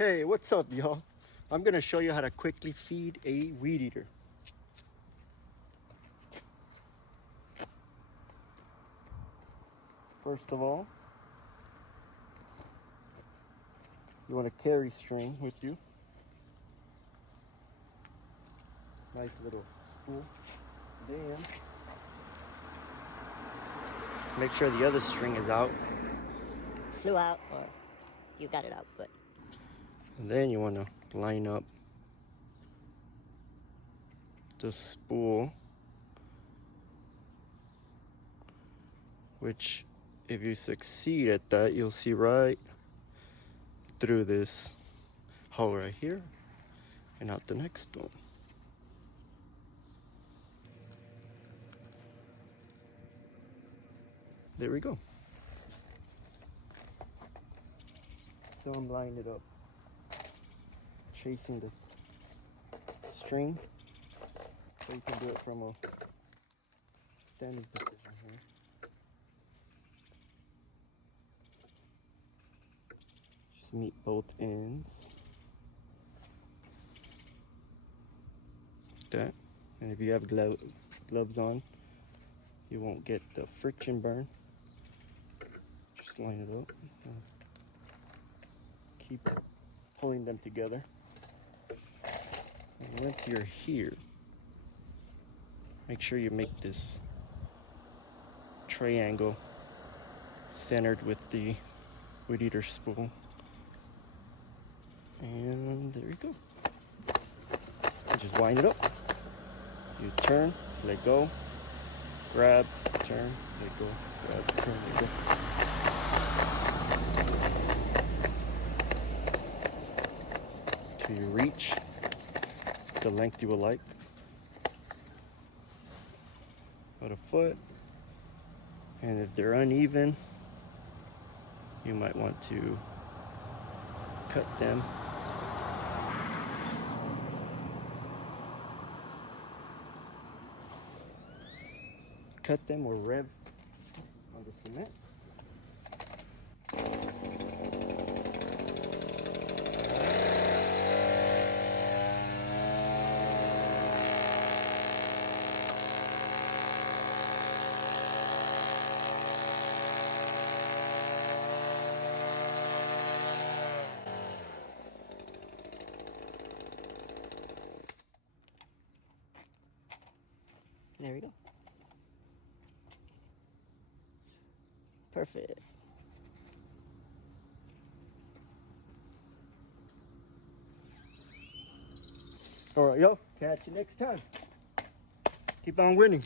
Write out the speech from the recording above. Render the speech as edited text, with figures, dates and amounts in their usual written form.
Hey, what's up, y'all? I'm gonna show you how to quickly feed a weed eater. First of all, you want a carry string with you. Nice little spool. Then, make sure the other string is out. Flew out, or you got it out, but. And then you want to line up the spool, which if you succeed at that, you'll see right through this hole right here and out the next one. There we go. So I'm lining it up, chasing the string, so you can do it from a standing position here. Just meet both ends. Like that. And if you have gloves on, you won't get the friction burn. Just line it up. Keep pulling them together. And once you're here, make sure you make this triangle centered with the weed eater spool. And there you go. And just wind it up. You turn, let go, grab, turn, let go, grab, turn, let go. Till you reach the length you would like. About a foot. And if they're uneven, you might want to cut them. Cut them or rev on the cement. There we go. Perfect. All right, yo. Catch you next time. Keep on winning.